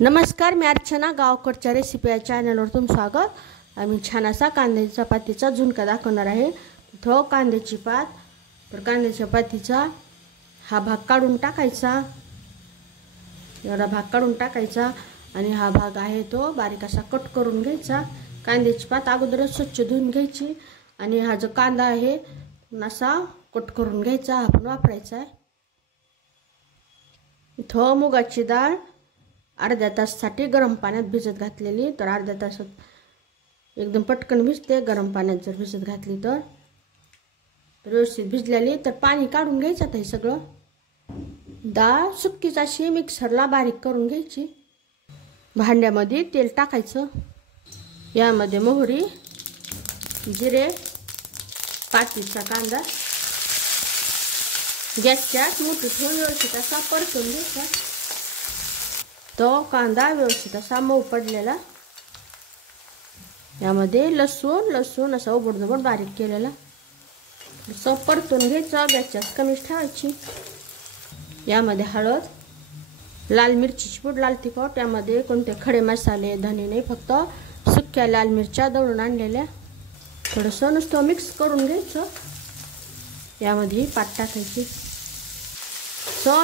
नमस्कार, मी अर्चना. गावकडच्या रेसिपी या चॅनलवर तुमचं स्वागत. आम्ही छान असा कांद्याची चपातीचा झुणका दाखवणार आहे. तो कांद्याची पात, तर कांद्याच्या पातीचा हा भाग काढून टाकायचा, एवढा भाग काढून टाकायचा आणि हा भाग आहे तो बारीक असा कट करून घ्यायचा. कांद्याची पात अगोदरच स्वच्छ धुवून घ्यायची आणि हा जो कांदा आहे असा कट करून घ्यायचा, आपण वापरायचा आहे. इथं मुगाची डाळ अर्ध्या तासासाठी गरम पाण्यात भिजत घातलेली, तर अर्ध्या तासात एकदम पटकन भिजते. गरम पाण्यात जर भिजत घातली तर व्यवस्थित भिजलेली, तर पाणी काढून घ्यायचं. आता हे सगळं डाळ सुक्कीच अशी मिक्सरला बारीक करून घ्यायची. भांड्यामध्ये तेल टाकायचं, यामध्ये मोहरी, जिरे, पातीचा कांदा गॅसच्या मोठी ठेवून व्यवस्थित असा परतून घ्यायचा. तो कांदा व्यवस्थित असा मऊ पडलेला, यामध्ये लसूण असा उबडधबड बारीक केलेला असं परतून घ्यायचं. गॅसच्या कमीच ठेवायची. यामध्ये हळद, लाल मिरचीची पूड, लाल तिखट, यामध्ये कोणते खडे मसाले धने नाही, फक्त सुक्या लाल मिरच्या दळून आणलेल्या. थोडंसं नुसतं मिक्स करून घ्यायचं. यामध्ये पात टाकायची,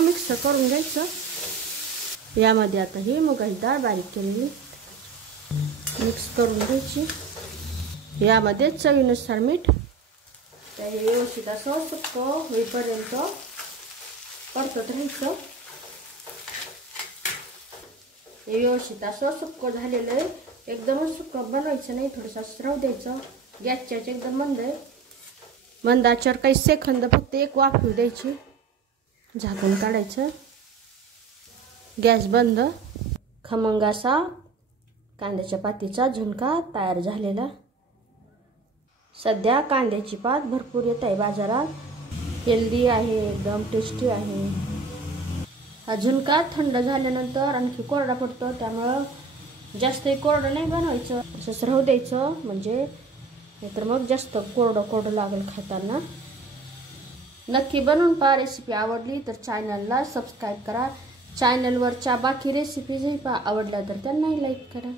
मिक्स करून घ्यायचं. यामध्ये आता ही मुगाची डाळ बारीक केलेली मिक्स करून घ्यायची. यामध्ये चवीनुसार मीठ, त्या व्यवस्थित असं सुक्क होईपर्यंत परतत राहायचं. हे व्यवस्थित असं सुक्क झालेलं आहे. एकदमच सुक्क बनवायचं नाही, थोडंसं राहू द्यायचं. गॅसच्या एकदम मंद आहे, मंद आचेवर काही सेकंद फक्त एक वाफ येऊ द्यायची. झाकून काढायचं, गॅस बंद. खमंग असा कांद्याच्या पातीचा झुणका तयार झालेला. सध्या कांद्याची पात भरपूर येत आहे बाजारात, हेल्दी आहे, एकदम टेस्टी आहे. हा झुणका थंड झाल्यानंतर आणखी कोरडा पडतो, त्यामुळं जास्त कोरडं नाही बनवायचं, असंच राहू द्यायचं. म्हणजे नाहीतर मग जास्त कोरडं लागेल खाताना. नक्की बनवून पहा. रेसिपी आवडली तर चॅनलला सबस्क्राईब करा. चॅनलवरच्या बाकी रेसिपीजही आवडल्या तर त्यांनाही लाईक करा.